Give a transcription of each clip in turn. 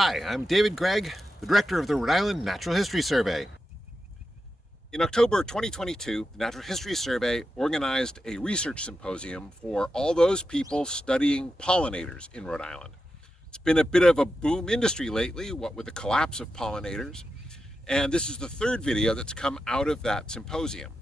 Hi, I'm David Gregg, the director of the Rhode Island Natural History Survey. In October 2022, the Natural History Survey organized a research symposium for all those people studying pollinators in Rhode Island. It's been a bit of a boom industry lately, what with the collapse of pollinators, and this is the third video that's come out of that symposium.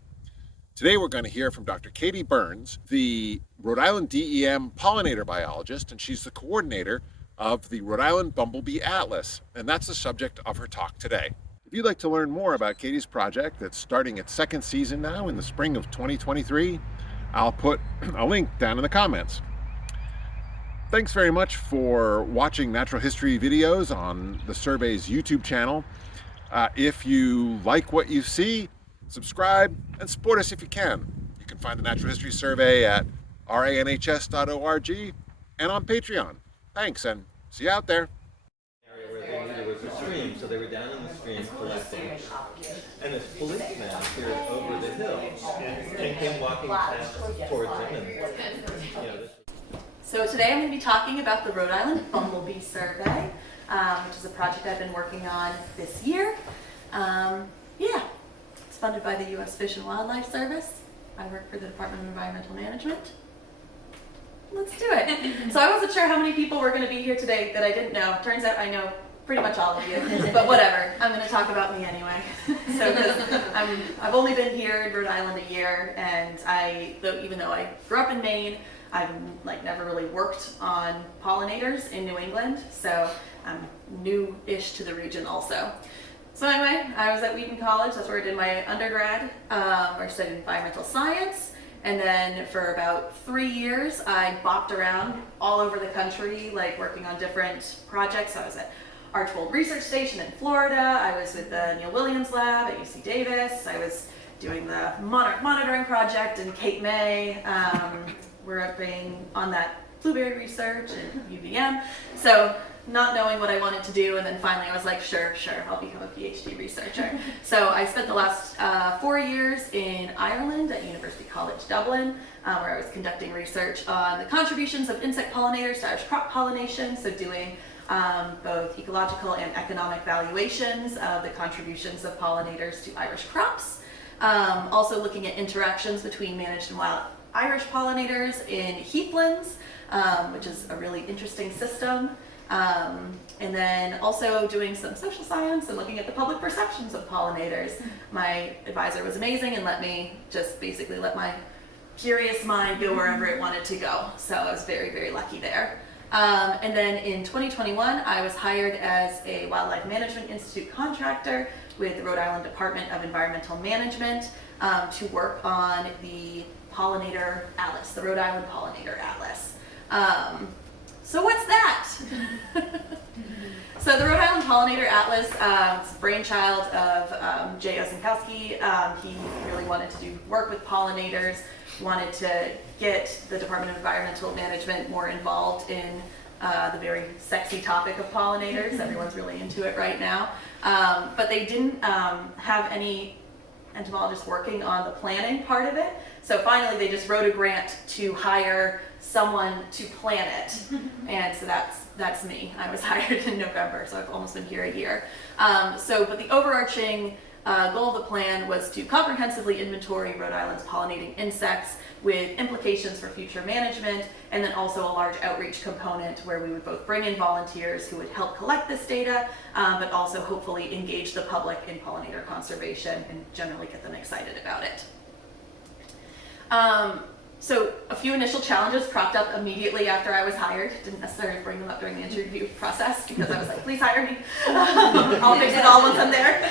Today we're going to hear from Dr. Katie Burns, the Rhode Island DEM pollinator biologist, and she's the coordinator of the Rhode Island Bumblebee Atlas, and that's the subject of her talk today. If you'd like to learn more about Katie's project that's starting its second season now in the spring of 2023, I'll put a link down in the comments. Thanks very much for watching natural history videos on the survey's YouTube channel. If you like what you see, subscribe and support us if you can. You can find the Natural History Survey at ranhs.org and on Patreon. Thanks, and see you out there. Area where they knew there was a stream, so they were down in the stream collecting. And this policeman appeared over the hill and came walking past towards them. And, So today I'm going to be talking about the Rhode Island Bumblebee Survey, which is a project I've been working on this year. It's funded by the U.S. Fish and Wildlife Service. I work for the Department of Environmental Management. Let's do it. So I wasn't sure how many people were going to be here today that I didn't know. Turns out I know pretty much all of you, but whatever. I'm going to talk about me anyway. I've only been here in Rhode Island a year, and even though I grew up in Maine, I've never really worked on pollinators in New England, so I'm new-ish to the region also. So anyway, I was at Wheaton College. That's where I did my undergrad, where I studied environmental science. And then for about 3 years, I bopped around all over the country, working on different projects. So I was at Archbold Research Station in Florida. I was with the Neil Williams Lab at UC Davis. I was doing the monarch monitoring project in Cape May. We're working on that blueberry research at UVM. So not knowing what I wanted to do, and then finally I was like, sure, I'll become a PhD researcher. So I spent the last 4 years in Ireland at University College Dublin, where I was conducting research on the contributions of insect pollinators to Irish crop pollination, so doing both ecological and economic valuations of the contributions of pollinators to Irish crops. Also looking at interactions between managed and wild Irish pollinators in heathlands, which is a really interesting system. And then also doing some social science and looking at the public perceptions of pollinators. My advisor was amazing and let me just basically let my curious mind go wherever it wanted to go. So I was very, very lucky there. And then in 2021, I was hired as a Wildlife Management Institute contractor with the Rhode Island Department of Environmental Management to work on the Pollinator Atlas, the Rhode Island Pollinator Atlas. So what's that? So the Rhode Island Pollinator Atlas is a brainchild of Jay Ozenkowski. He really wanted to do work with pollinators, wanted to get the Department of Environmental Management more involved in the very sexy topic of pollinators. Everyone's really into it right now. But they didn't have any entomologists working on the planning part of it. So finally they just wrote a grant to hire someone to plan it. And so that's me. I was hired in November, so I've almost been here a year. But the overarching goal of the plan was to comprehensively inventory Rhode Island's pollinating insects with implications for future management, and then also a large outreach component where we would both bring in volunteers who would help collect this data, but also hopefully engage the public in pollinator conservation and generally get them excited about it. So a few initial challenges cropped up immediately after I was hired. Didn't necessarily bring them up during the interview process because I was like, please hire me. I'll fix it all once I'm there.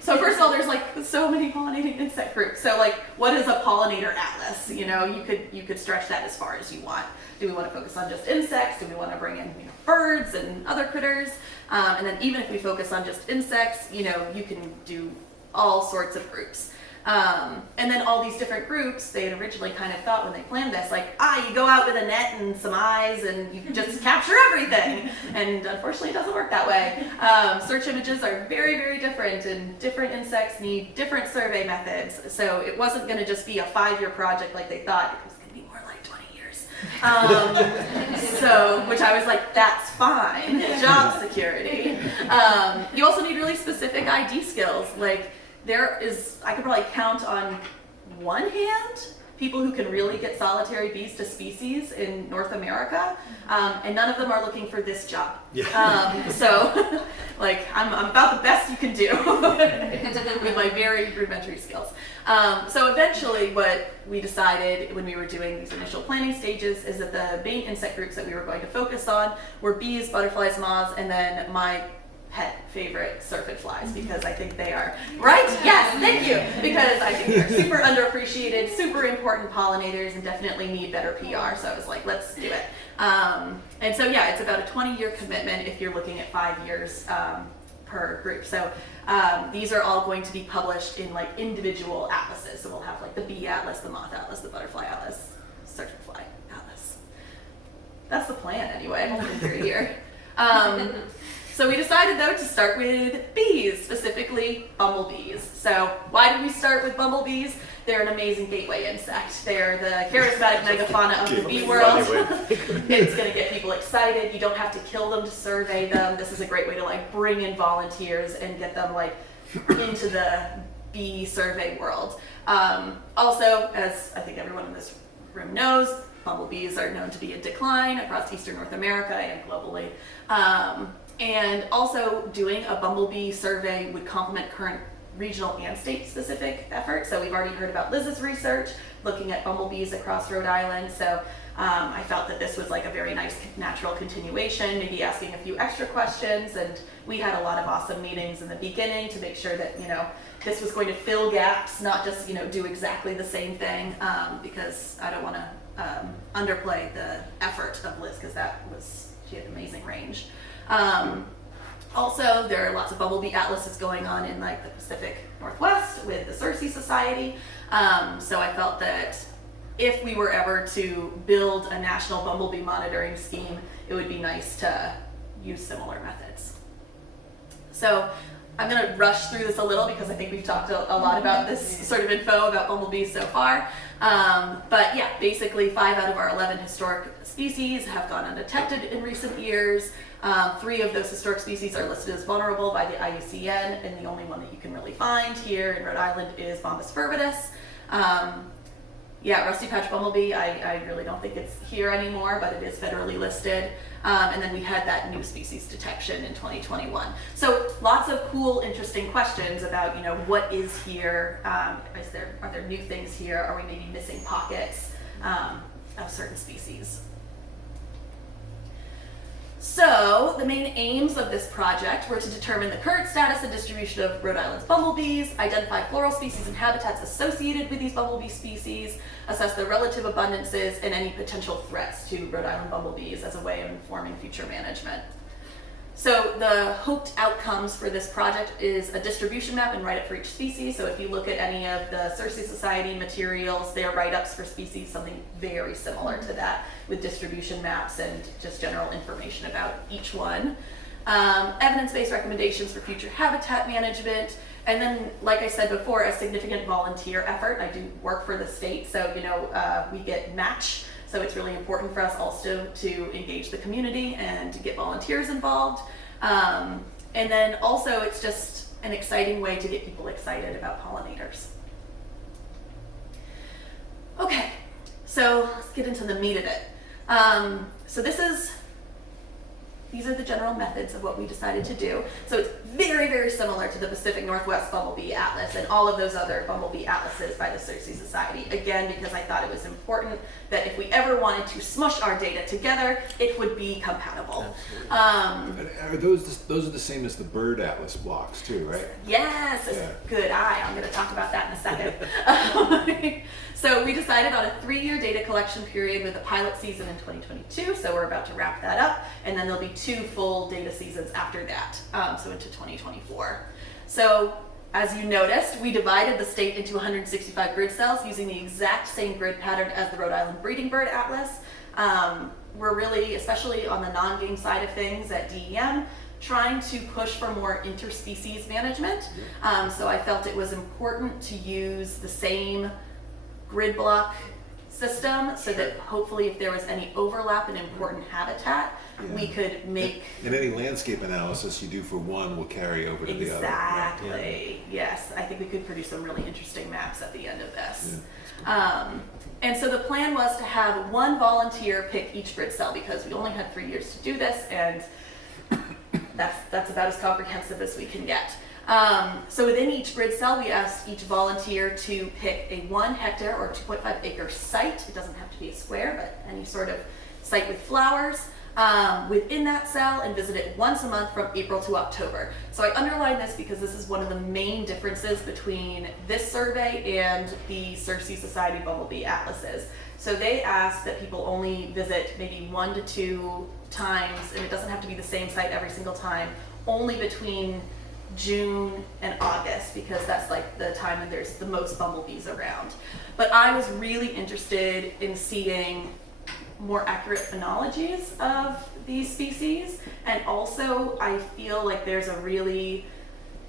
So first of all, there's so many pollinating insect groups. So what is a pollinator atlas? You could stretch that as far as you want. Do we want to focus on just insects? Do we want to bring in birds and other critters? And then even if we focus on just insects, you can do all sorts of groups. And then all these different groups, they had originally kind of thought when they planned this, you go out with a net and some eyes and you just capture everything. And unfortunately it doesn't work that way. Search images are very, very different, and different insects need different survey methods. So it wasn't going to just be a 5-year project like they thought. It was going to be more like 20 years. Which I was like, that's fine, job security. You also need really specific ID skills. Like I could probably count on one hand people who can really get solitary bees to species in North America, and none of them are looking for this job. Yeah. So, like, I'm about the best you can do with my very rudimentary skills. So eventually what we decided when we were doing these initial planning stages is that the main insect groups that we were going to focus on were bees, butterflies, moths, and then my pet favorite, syrphid flies, because I think they are, right? Yes, thank you. Because I think they're super underappreciated, super important pollinators, and definitely need better PR. So I was like, let's do it. And so yeah, it's about a 20-year commitment if you're looking at 5 years per group. So these are all going to be published in like individual atlases. So we'll have like the bee atlas, the moth atlas, the butterfly atlas, syrphid fly atlas. That's the plan anyway. I've only been here a year. So we decided though to start with bees, specifically bumblebees. So why did we start with bumblebees? They're an amazing gateway insect. They're the charismatic megafauna of the bee world. It's going to get people excited. You don't have to kill them to survey them. This is a great way to like bring in volunteers and get them like into the bee survey world. Also, as I think everyone in this room knows, bumblebees are known to be in decline across Eastern North America and globally. And also doing a bumblebee survey would complement current regional and state-specific efforts. So we've already heard about Liz's research, looking at bumblebees across Rhode Island. So I felt that this was like a very nice natural continuation, maybe asking a few extra questions. And we had a lot of awesome meetings in the beginning to make sure that, you know, this was going to fill gaps, not just, you know, do exactly the same thing, because I don't want to underplay the effort of Liz, because she had amazing range. Also, there are lots of bumblebee atlases going on in like the Pacific Northwest with the Circe Society. So I felt that if we were ever to build a national bumblebee monitoring scheme, it would be nice to use similar methods. So I'm going to rush through this a little because I think we've talked a lot about this sort of info about bumblebees so far. But yeah, basically 5 out of our 11 historic species have gone undetected in recent years. 3 of those historic species are listed as vulnerable by the IUCN, and the only one that you can really find here in Rhode Island is Bombus fervidus. Yeah, rusty patch bumblebee, I really don't think it's here anymore, but it is federally listed. And then we had that new species detection in 2021. So lots of cool, interesting questions about, you know, what is here? Are there new things here? Are we maybe missing pockets of certain species? So the main aims of this project were to determine the current status and distribution of Rhode Island's bumblebees, identify floral species and habitats associated with these bumblebee species, assess their relative abundances and any potential threats to Rhode Island bumblebees as a way of informing future management. So the hoped outcomes for this project is a distribution map and write-up for each species. So if you look at any of the Circe Society materials, they are write-ups for species, something very similar to that, with distribution maps and just general information about each one. Evidence-based recommendations for future habitat management. And then, like I said before, a significant volunteer effort. I do work for the state, so you know we get match. So it's really important for us also to engage the community and to get volunteers involved. And then also it's just an exciting way to get people excited about pollinators. Okay, so let's get into the meat of it. So these are the general methods of what we decided to do. So it's very, very similar to the Pacific Northwest Bumblebee Atlas and all of those other bumblebee atlases by the Circe Society. Again, because I thought it was important that if we ever wanted to smush our data together, it would be compatible. Are those are the same as the bird atlas blocks too, right? Yes, Yeah. Good eye. I'm going to talk about that in a second. So we decided on a 3-year data collection period with a pilot season in 2022. So we're about to wrap that up, and then there'll be 2 full data seasons after that, so into 2024. So as you noticed, we divided the state into 165 grid cells using the exact same grid pattern as the Rhode Island Breeding Bird Atlas. We're really, especially on the non-game side of things at DEM, trying to push for more interspecies management. So I felt it was important to use the same grid block system so that hopefully if there was any overlap in important habitat, we could make... And any landscape analysis you do for one will carry over to the other. Exactly, yes. I think we could produce some really interesting maps at the end of this. And so the plan was to have one volunteer pick each grid cell because we only had 3 years to do this, and that's about as comprehensive as we can get. So within each grid cell, we asked each volunteer to pick a 1 hectare or 2.5 acre site. It doesn't have to be a square, but any sort of site with flowers within that cell, and visit it once a month from April to October. So I underline this because this is one of the main differences between this survey and the Cersei Society Bumblebee atlases. So they asked that people only visit maybe 1 to 2 times, and it doesn't have to be the same site every single time, only between June and August, because that's like the time when there's the most bumblebees around. But I was really interested in seeing more accurate phenologies of these species, and also I feel like there's a really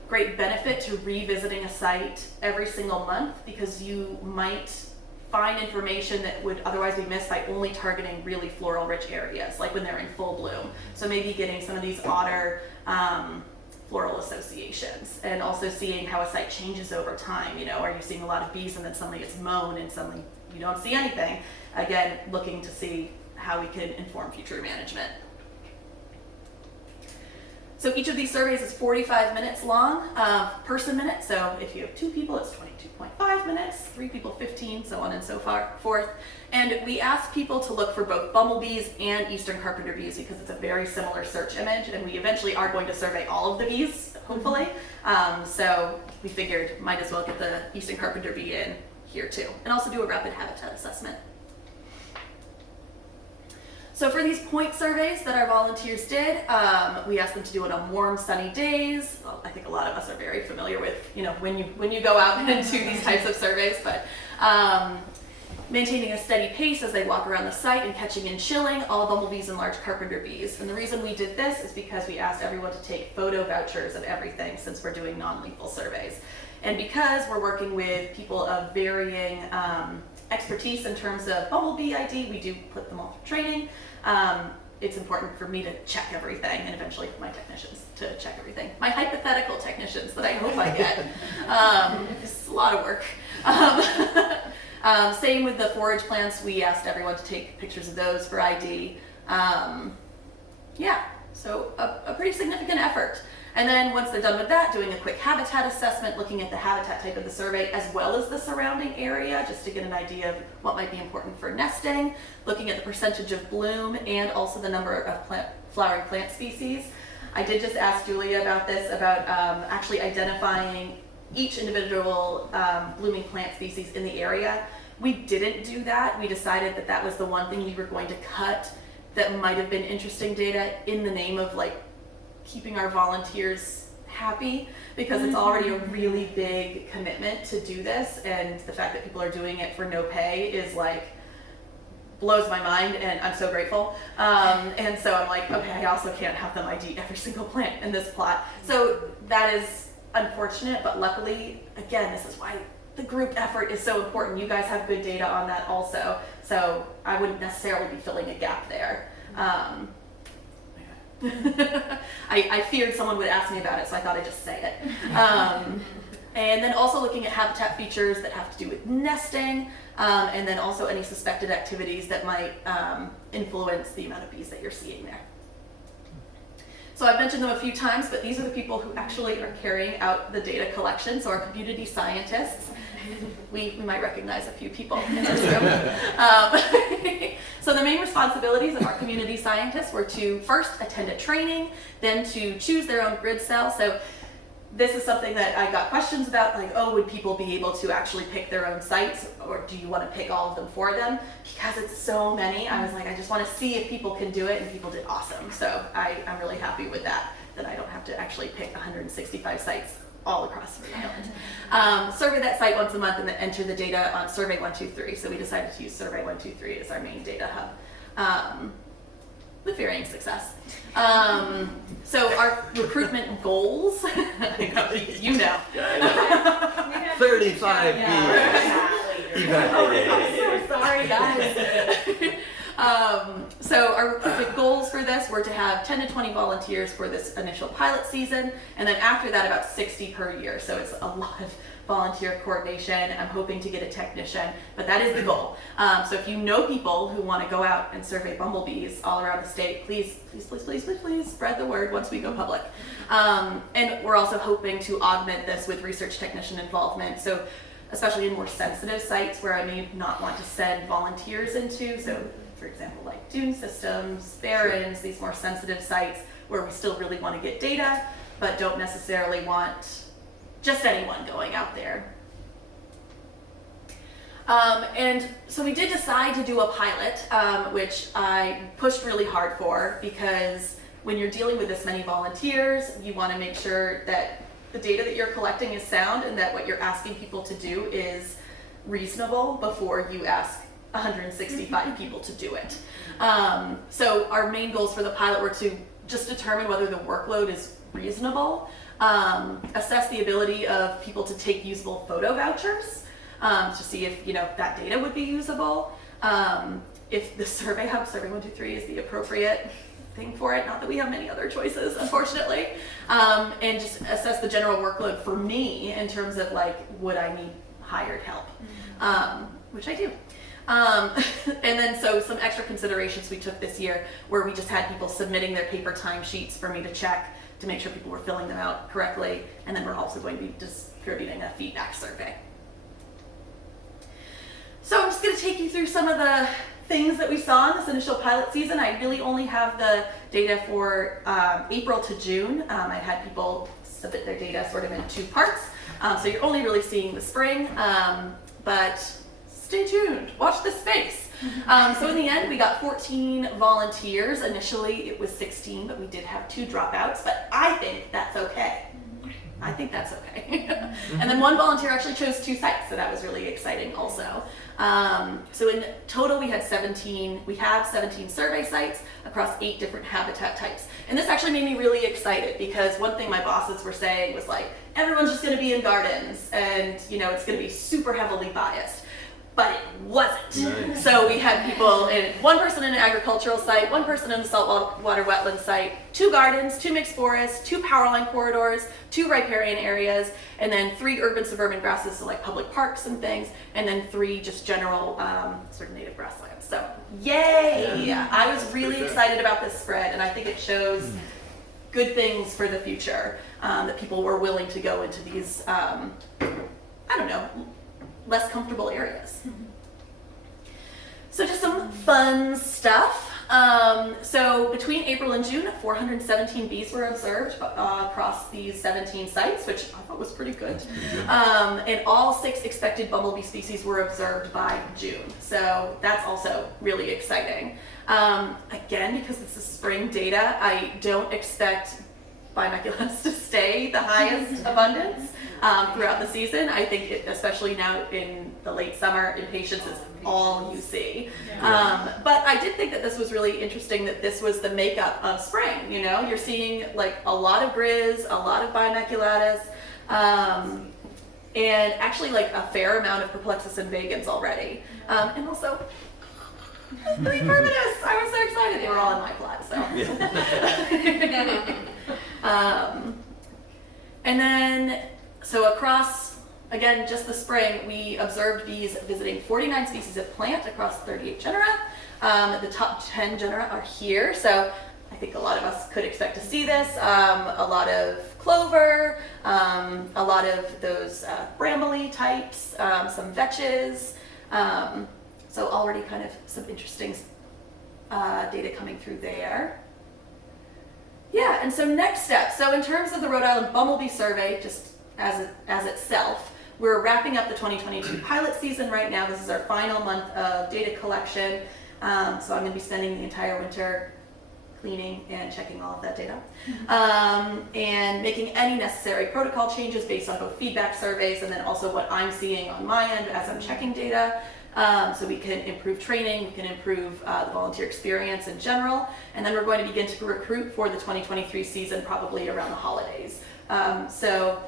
great benefit to revisiting a site every single month, because you might find information that would otherwise be missed by only targeting really floral rich areas, like when they're in full bloom. So maybe getting some of these odder floral associations, and also seeing how a site changes over time. You know, are you seeing a lot of bees and then suddenly it's mown and suddenly you don't see anything? Again, looking to see how we can inform future management. So each of these surveys is 45 minutes long, person minute. So if you have 2 people, it's 22.5 minutes, 3 people, 15, so on and so forth. And we asked people to look for both bumblebees and eastern carpenter bees because it's a very similar search image, and we eventually are going to survey all of the bees, hopefully. So we figured might as well get the eastern carpenter bee in here too, and also do a rapid habitat assessment. So for these point surveys that our volunteers did, we asked them to do it on warm, sunny days. Well, I think a lot of us are very familiar with, you know, when you go out and do these types of surveys, but maintaining a steady pace as they walk around the site and catching and chilling all bumblebees and large carpenter bees. And the reason we did this is because we asked everyone to take photo vouchers of everything, since we're doing non-lethal surveys. And because we're working with people of varying expertise in terms of bumblebee ID, we do put them all through training. It's important for me to check everything, and eventually my technicians to check everything. My hypothetical technicians that I hope I get. It's a lot of work. Same with the forage plants. We asked everyone to take pictures of those for ID. Yeah, so a pretty significant effort. And then once they're done with that, doing a quick habitat assessment, looking at the habitat type of the survey as well as the surrounding area, just to get an idea of what might be important for nesting, looking at the percentage of bloom and also the number of flowering plant species. I did just ask Julia about this, about actually identifying each individual blooming plant species in the area. We didn't do that. We decided that that was the one thing we were going to cut that might have been interesting data in the name of like keeping our volunteers happy, because it's already a really big commitment to do this, and the fact that people are doing it for no pay is like blows my mind, and I'm so grateful. And so I'm like, okay, I also can't have them ID every single plant in this plot. So that is unfortunate, but luckily, again, this is why the group effort is so important. You guys have good data on that also, so I wouldn't necessarily be filling a gap there. I feared someone would ask me about it, so I thought I'd just say it. And then also looking at habitat features that have to do with nesting, and then also any suspected activities that might influence the amount of bees that you're seeing there. So I've mentioned them a few times, but these are the people who actually are carrying out the data collection, so our community scientists. We might recognize a few people in this room. So the main responsibilities of our community scientists were to first attend a training, then to choose their own grid cell. So this is something that I got questions about, like, oh, would people be able to actually pick their own sites, or do you want to pick all of them for them? Because it's so many, I was like, I just want to see if people can do it, and people did awesome. So I'm really happy with that I don't have to actually pick 165 sites all across Rhode Island. Survey that site once a month and then enter the data on Survey 123. So we decided to use Survey 123 as our main data hub, with varying success. So our recruitment goals, you know. Yeah, I know. 35 bees. I'm so sorry, guys. So our recruitment goals for this were to have 10 to 20 volunteers for this initial pilot season, and then after that about 60 per year. So it's a lot of volunteer coordination. I'm hoping to get a technician, but that is the goal. So if you know people who want to go out and survey bumblebees all around the state, please spread the word once we go public. And we're also hoping to augment this with research technician involvement. So especially in more sensitive sites where I may not want to send volunteers into. So for example, like dune systems, barrens, these more sensitive sites where we still really want to get data, but don't necessarily want just anyone going out there. And so we did decide to do a pilot, which I pushed really hard for, because when you're dealing with this many volunteers, you want to make sure that the data that you're collecting is sound and that what you're asking people to do is reasonable before you ask 165 people to do it. So our main goals for the pilot were to just determine whether the workload is reasonable, assess the ability of people to take usable photo vouchers, to see if that data would be usable, if the survey hub, Survey 123, is the appropriate thing for it, not that we have many other choices, unfortunately, and just assess the general workload for me in terms of like, would I need hired help, which I do. And then so some extra considerations we took this year where we just had people submitting their paper timesheets for me to check to make sure people were filling them out correctly, and then we're also going to be distributing a feedback survey. So I'm just going to take you through some of the things that we saw in this initial pilot season. I really only have the data for April to June. I had people submit their data sort of in two parts, so you're only really seeing the spring, but stay tuned, watch this space. So in the end, we got 14 volunteers. Initially, it was 16, but we did have 2 dropouts, but I think that's okay. I think that's okay. And then one volunteer actually chose 2 sites, so that was really exciting also. So in total, we have 17 survey sites across 8 different habitat types. And this actually made me really excited, because one thing my bosses were saying was like, everyone's just gonna be in gardens and it's gonna be super heavily biased. But it wasn't. Nice. So we had people, one person in an agricultural site, one person in a saltwater wetland site, 2 gardens, 2 mixed forests, 2 power line corridors, 2 riparian areas, and then 3 urban suburban grasses, so like public parks and things, and then 3 just general sort of native grasslands. So yay! Yeah. I was really excited about this spread, and I think it shows good things for the future, that people were willing to go into these, less comfortable areas. So just some fun stuff. So between April and June, 417 bees were observed across these 17 sites, which I thought was pretty good. And all 6 expected bumblebee species were observed by June. So that's also really exciting. Again, because this is spring data, I don't expect bimaculatus to stay the highest abundance throughout the season. I think especially now in the late summer, impatiens is all you see. But I did think that this was really interesting, that this was the makeup of spring. You're seeing like a lot of grizz, a lot of bimaculatus, and actually like a fair amount of perplexus and vagans already. And also 3 permanus. I was so excited. They were all in my plot, so. And then, so across, again, just the spring, we observed bees visiting 49 species of plant across 38 genera. The top 10 genera are here, so I think a lot of us could expect to see this. A lot of clover, a lot of those brambly types, some vetches. So already kind of some interesting data coming through there. Yeah, and so next step. So in terms of the Rhode Island Bumblebee Survey, just as itself, we're wrapping up the 2022 pilot season right now. This is our final month of data collection. So I'm going to be spending the entire winter cleaning and checking all of that data, and making any necessary protocol changes based on both feedback surveys and then also what I'm seeing on my end as I'm checking data. So we can improve training, we can improve the volunteer experience in general, and then we're going to begin to recruit for the 2023 season probably around the holidays. So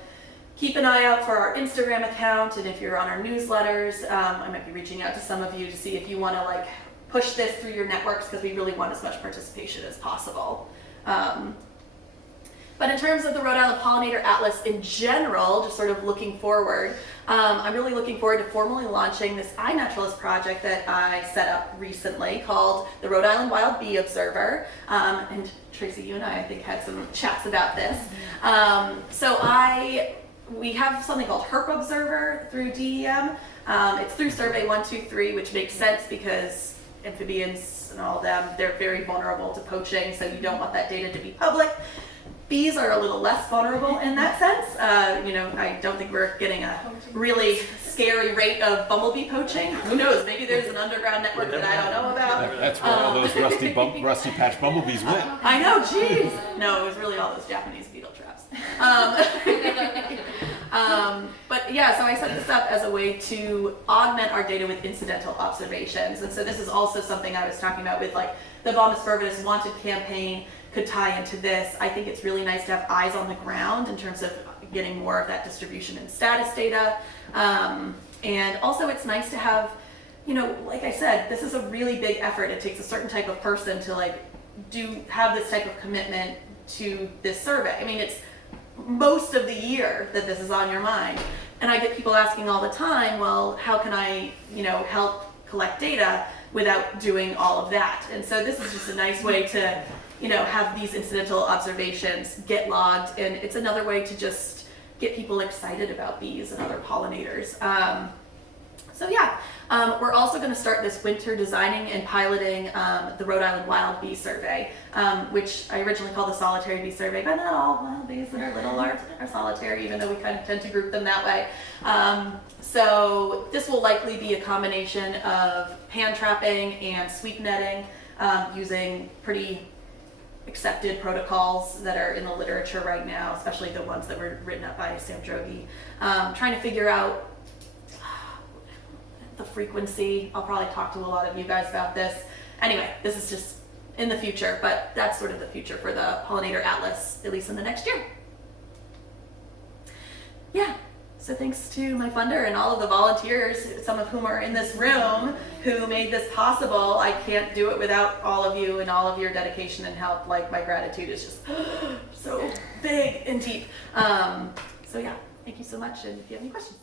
keep an eye out for our Instagram account, and if you're on our newsletters, I might be reaching out to some of you to see if you want to like push this through your networks, because we really want as much participation as possible. But in terms of the Rhode Island Pollinator Atlas in general, just sort of looking forward, I'm really looking forward to formally launching this iNaturalist project that I set up recently called the Rhode Island Wild Bee Observer. And Tracy, you and I think, had some chats about this. We have something called Herp Observer through DEM. It's through Survey 123, which makes sense because amphibians and all of them, they're very vulnerable to poaching, so you don't want that data to be public. Bees are a little less vulnerable in that sense. I don't think we're getting a really scary rate of bumblebee poaching. Who knows? Maybe there's an underground network that I don't know about. That's where all those rusty patch bumblebees went. I know, geez. No, it was really all those Japanese beetle traps. But yeah, so I set this up as a way to augment our data with incidental observations. And so this is also something I was talking about with like the Bombus Fervidus Wanted campaign could tie into this. I think it's really nice to have eyes on the ground in terms of getting more of that distribution and status data. And also it's nice to have, like I said, this is a really big effort. It takes a certain type of person to have this type of commitment to this survey. I mean, it's most of the year that this is on your mind. And I get people asking all the time, well, how can I, help collect data without doing all of that? And so this is just a nice way to, have these incidental observations get logged, and it's another way to just get people excited about bees and other pollinators. We're also going to start this winter designing and piloting the Rhode Island Wild Bee Survey, which I originally called the Solitary Bee Survey, but not all wild bees that are little are solitary, even though we kind of tend to group them that way. So this will likely be a combination of pan trapping and sweep netting, using pretty accepted protocols that are in the literature right now, especially the ones that were written up by Sam Droege. Trying to figure out the frequency. I'll probably talk to a lot of you guys about this. Anyway, this is just in the future, but that's sort of the future for the Pollinator Atlas, at least in the next year. Yeah, so thanks to my funder and all of the volunteers, some of whom are in this room, who made this possible. I can't do it without all of you and all of your dedication and help. Like, my gratitude is just so big and deep. Thank you so much, and if you have any questions.